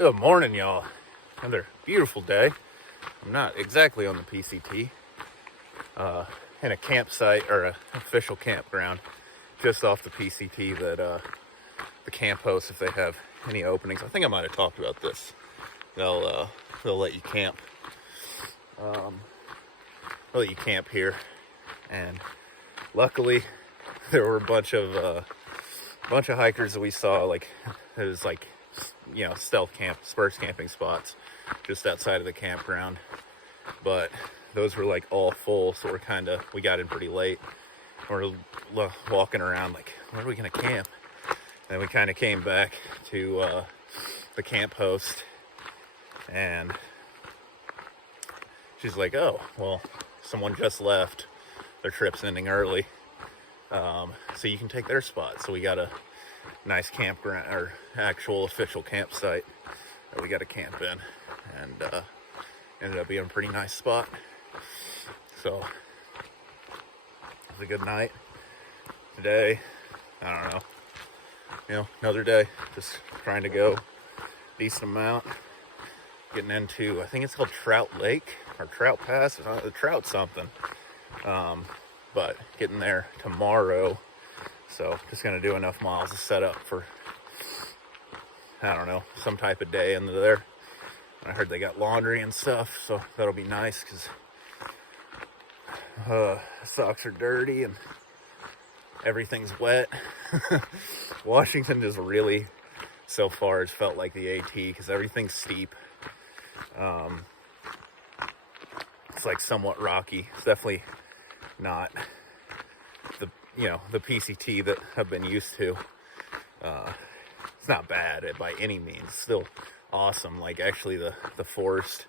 Good morning, y'all. Another beautiful day. I'm not exactly on the PCT, in a campsite or an official campground just off the PCT that the camp hosts, if they have any openings. I think I might have talked about this. They'll let you camp. They'll let you camp here, and luckily there were a bunch of hikers that we saw. Like it was like, you know, stealth camp, spurs camping spots just outside of the campground, but those were like all full, so we got in pretty late. We're walking around like, where are we gonna camp? And we kind of came back to the camp host, and she's like, oh well, someone just left, their trip's ending early, so you can take their spot. So we got a nice campground, or actual official campsite that we got to camp in, and ended up being a pretty nice spot. So it was a good night. Today, I don't know, you know, another day, just trying to go decent amount, getting into, I think it's called Trout Lake or Trout Pass, the Trout something, but getting there tomorrow. So just gonna do enough miles to set up for, I don't know, some type of day into there. I heard they got laundry and stuff, so that'll be nice, because socks are dirty and everything's wet. Washington is really, so far, has felt like the AT, because everything's steep. It's like somewhat rocky. It's definitely not the PCT that I've been used to. It's not bad by any means. Still awesome. Like, actually, the forest,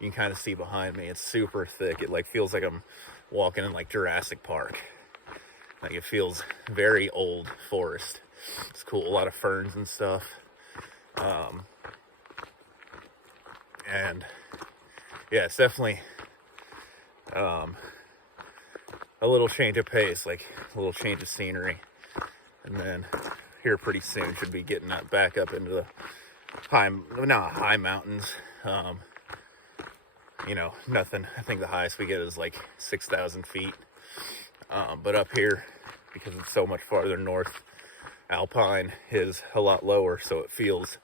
you can kind of see behind me, it's super thick. It like feels like I'm walking in like Jurassic Park. Like, it feels very old forest. It's cool. A lot of ferns and stuff. And yeah, it's definitely a little change of pace, like a little change of scenery. And then here pretty soon should be getting back up into the not high mountains. You know, nothing. I think the highest we get is like 6,000 feet. But up here, because it's so much farther north, Alpine is a lot lower, so it feels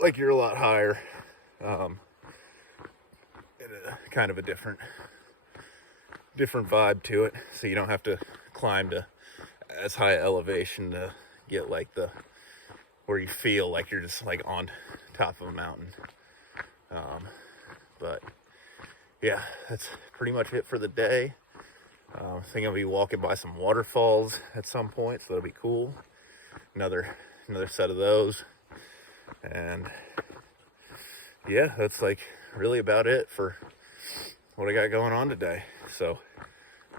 like you're a lot higher. Kind of a different vibe to it, so you don't have to climb to as high elevation to get like where you feel like you're just like on top of a mountain. But yeah, that's pretty much it for the day. I think I'll be walking by some waterfalls at some point, so that'll be cool. Another set of those. And yeah, that's like really about it for what I got going on today. So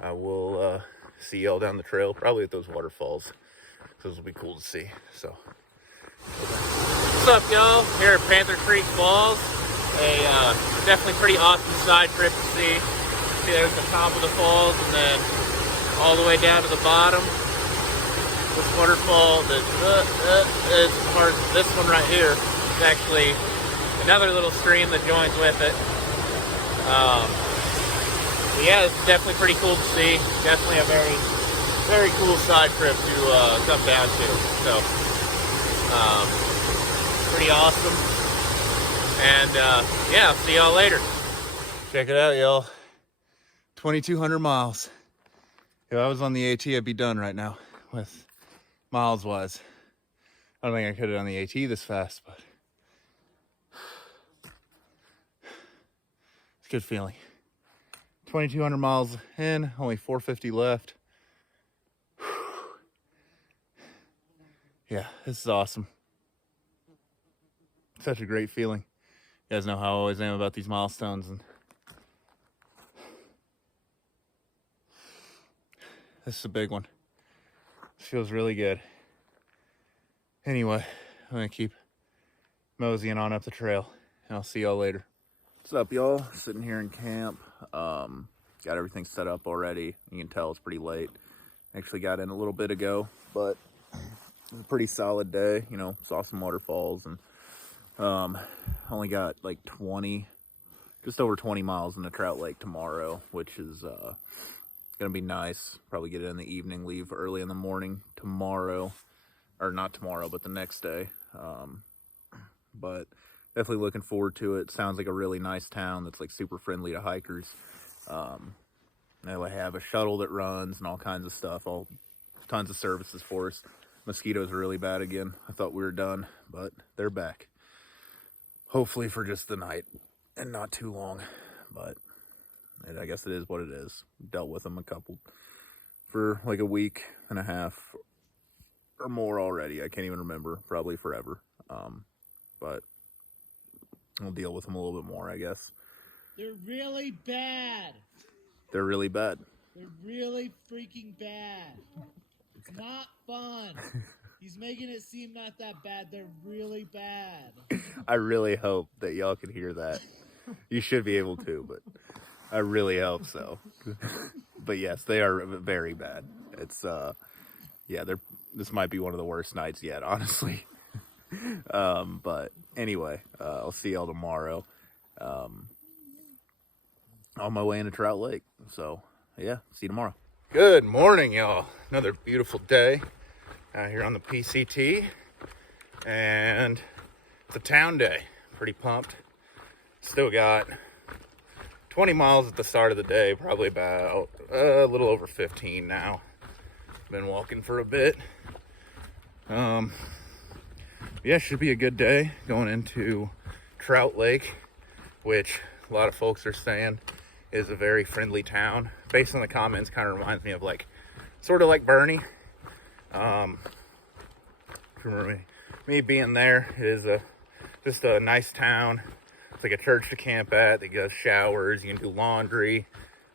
I will see y'all down the trail, probably at those waterfalls. Those will be cool to see. So what's up, y'all? Here at Panther Creek Falls. A definitely pretty awesome side trip to see. See, there's the top of the falls, and then all the way down to the bottom. This waterfall that is part of this one right here. It's actually another little stream that joins with it. But yeah, it's definitely pretty cool to see. Definitely a very, very cool side trip to come down to. So, pretty awesome. And yeah, I'll see y'all later. Check it out, y'all. 2,200 miles. If I was on the AT, I'd be done right now with miles wise. I don't think I could have done the AT this fast, but it's a good feeling. 2,200 miles in, only 450 left. Yeah, this is awesome. Such a great feeling. You guys know how I always am about these milestones, and this is a big one. This feels really good. Anyway, I'm gonna keep moseying on up the trail, and I'll see y'all later. What's up, y'all? Sitting here in camp. Got everything set up already. You can tell it's pretty late. Actually got in a little bit ago, but it was a pretty solid day. You know, saw some waterfalls and Only got like just over 20 miles in the Trout Lake tomorrow, which is gonna be nice. Probably get it in the evening, leave early in the morning tomorrow, or not tomorrow, but the next day. But definitely looking forward to it. Sounds like a really nice town that's like super friendly to hikers. They have a shuttle that runs and all kinds of stuff, tons of services for us. Mosquitoes are really bad again. I thought we were done, but they're back. Hopefully for just the night and not too long, but I guess it is what it is. Dealt with them for like a week and a half or more already. I can't even remember, probably forever. But we'll deal with them a little bit more, I guess. They're really bad. They're really bad. They're really freaking bad. It's not fun. He's making it seem not that bad. They're really bad. I really hope that y'all can hear that. You should be able to, but I really hope so. But yes, they are very bad. It's this might be one of the worst nights yet, honestly. But anyway, I'll see y'all tomorrow. On my way into Trout Lake. So yeah, see you tomorrow. Good morning, y'all. Another beautiful day out here on the PCT, and it's a town day. Pretty pumped. Still got 20 miles at the start of the day, probably about a little over 15 now. Been walking for a bit. Yeah, should be a good day going into Trout Lake, which a lot of folks are saying is a very friendly town. Based on the comments, kind of reminds me of sort of like Bernie. Remember me being there. It is just a nice town. It's like a church to camp at. They got showers. You can do laundry.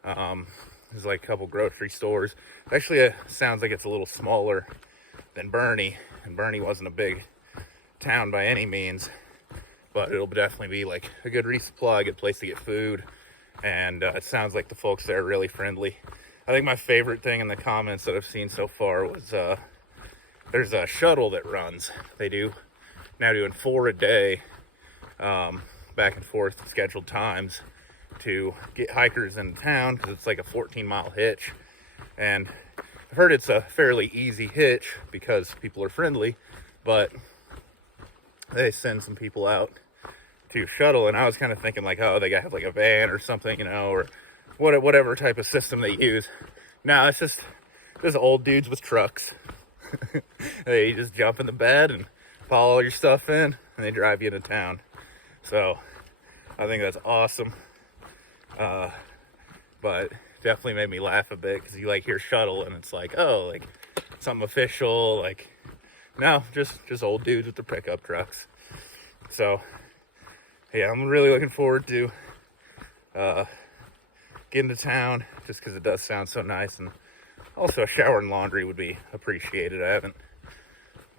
There's like a couple grocery stores. Actually, sounds like it's a little smaller than Bernie, and Bernie wasn't a big town by any means, but it'll definitely be like a good resupply, a good place to get food, and it sounds like the folks there are really friendly. I think my favorite thing in the comments that I've seen so far was there's a shuttle that runs. They do now doing 4 a day, back and forth scheduled times to get hikers in town, because it's like a 14-mile hitch, and I've heard it's a fairly easy hitch because people are friendly, but they send some people out to shuttle, and I was kind of thinking like, oh, they gotta have like a van or something, or whatever type of system they use. No, it's just old dudes with trucks. They just jump in the bed and haul all your stuff in, and they drive you into town. So I think that's awesome. But definitely made me laugh a bit, because you hear shuttle and it's like, oh, like something official. Like, no, just old dudes with their pickup trucks. So yeah, I'm really looking forward to getting to town, just because it does sound so nice, and also a shower and laundry would be appreciated. I haven't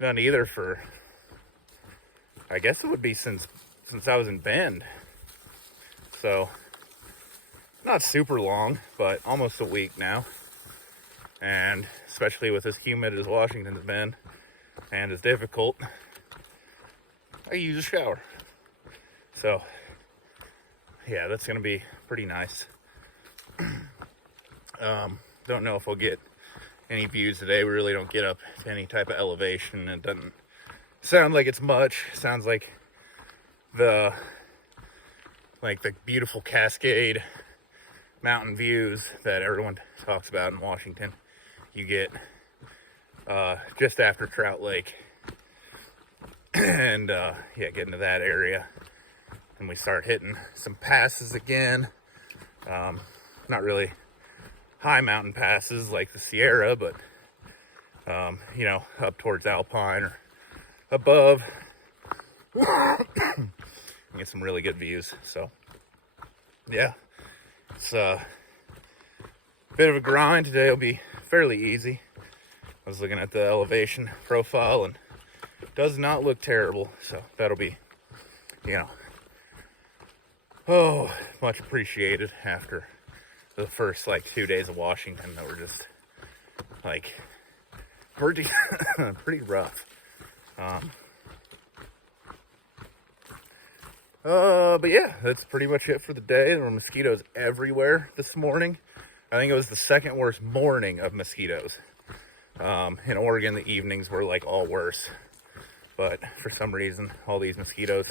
done either for, I guess it would be since I was in Bend. So not super long, but almost a week now. And especially with as humid as Washington's been and as difficult, I use a shower. So yeah, that's gonna be pretty nice. Don't know if we'll get any views today. We really don't get up to any type of elevation. It doesn't sound like it's much. It sounds like the beautiful Cascade mountain views that everyone talks about in Washington, you get just after Trout Lake. And yeah, get into that area, and we start hitting some passes again. Not really high mountain passes like the Sierra, but up towards Alpine or above. Get some really good views. So yeah, it's a bit of a grind. Today will be fairly easy. I was looking at the elevation profile, and it does not look terrible, so that'll be, much appreciated after the first 2 days of Washington that were just pretty rough. But yeah, that's pretty much it for the day. There were mosquitoes everywhere this morning. I think it was the second worst morning of mosquitoes. In Oregon, the evenings were like all worse. But for some reason, all these mosquitoes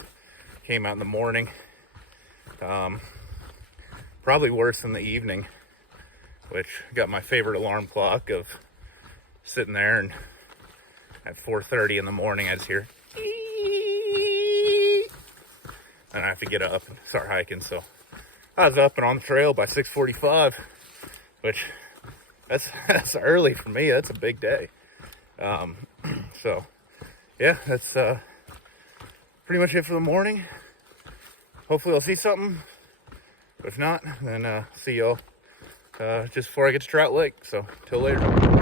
came out in the morning. Probably worse in the evening, which got my favorite alarm clock of sitting there, and at 4:30 in the morning, I just hear, and I have to get up and start hiking. So I was up and on the trail by 6:45, which that's early for me. That's a big day. So yeah, that's pretty much it for the morning. Hopefully I'll see something. If not, then see y'all just before I get to Trout Lake. So till later.